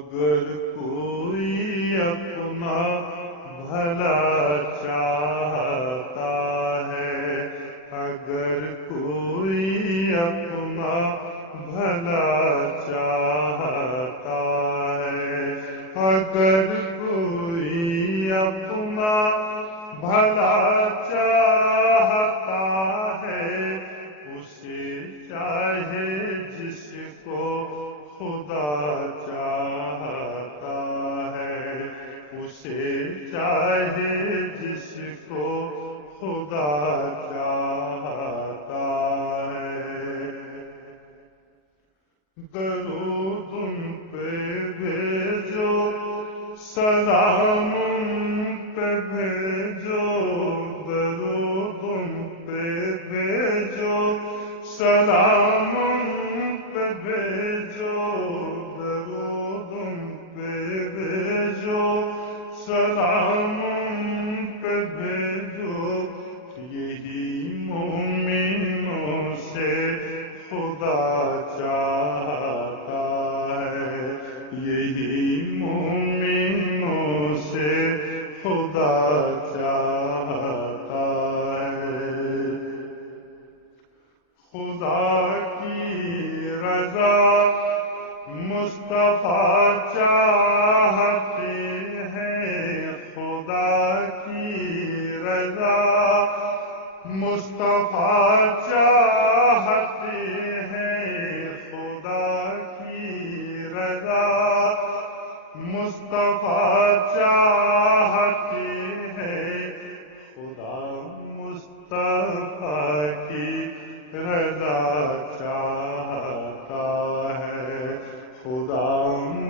اگر کوئی اپنا بھلا چاہتا ہے، اگر کوئی اپنا بھلا چاہتا ہے، اگر کوئی اپنا بھلا چاہتا ہے، اسے چاہے جس کو خدا چاہتا ہے، اسے چاہے جس کو خدا چاہتا ہے۔ درود ان پہ بھیجو، سلام ان پہ بھیجو، درود ان پہ بھیجو، سلام ان پہ بھیجو، درود ان پہ بھیجو، سلام ان پہ بھیجو، یہی مومنوں سے خدا چاہتا ہے، یہی مومنوں سے خدا چاہتا ہے۔ خدا کی رضا مصطفیٰ چاہتے ہیں، خدا کی رضا مصطفیٰ چاہتے ہیں، خدا کی رضا مصطفیٰ چاہتے ہیں، خدا مصطفیٰ کی رضا چاہتا ہے، خدا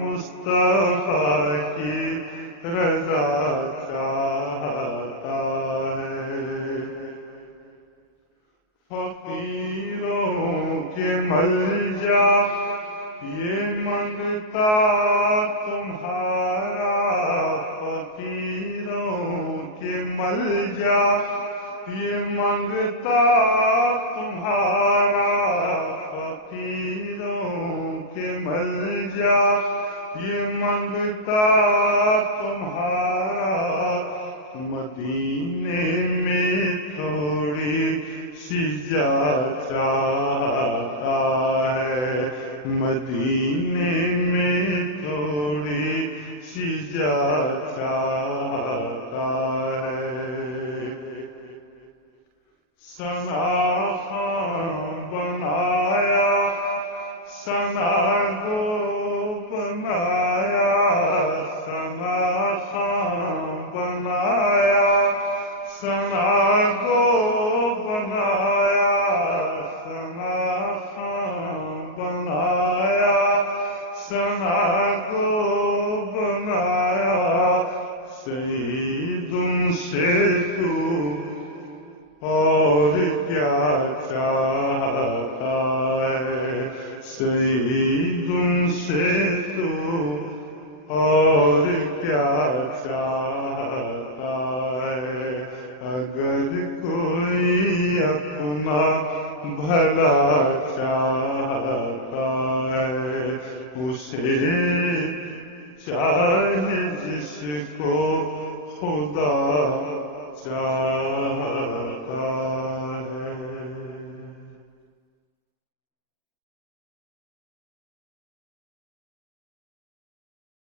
مصطفیٰ کی رضا چاہتا ہے۔ فقیروں کے ملجا یہ منگتا تمہارا، فقیروں کے ملجا یہ منگتا تمہارا، فقیروں کے ملجا یہ منگتا تمہارا، مدینے میں تھوڑی سی جا چاہتا ہے، مدینے میں تھوڑی سی جا چاہتا ہے۔ ثنا خاں بنایا، ثنا گو بنایا، ثنا خاں بنایا، ثنا گو بنایا، ثنا خاں بنایا، ثنا گو بنایا، سعید ان سے تو اور کیا چاہتا ہے، سعید ان سے تو اور کیا چاہتا ہے۔ اگر کوئی اپنا بھلا چاہتا ہے، اسے چاہے جس کو خدا چاہتا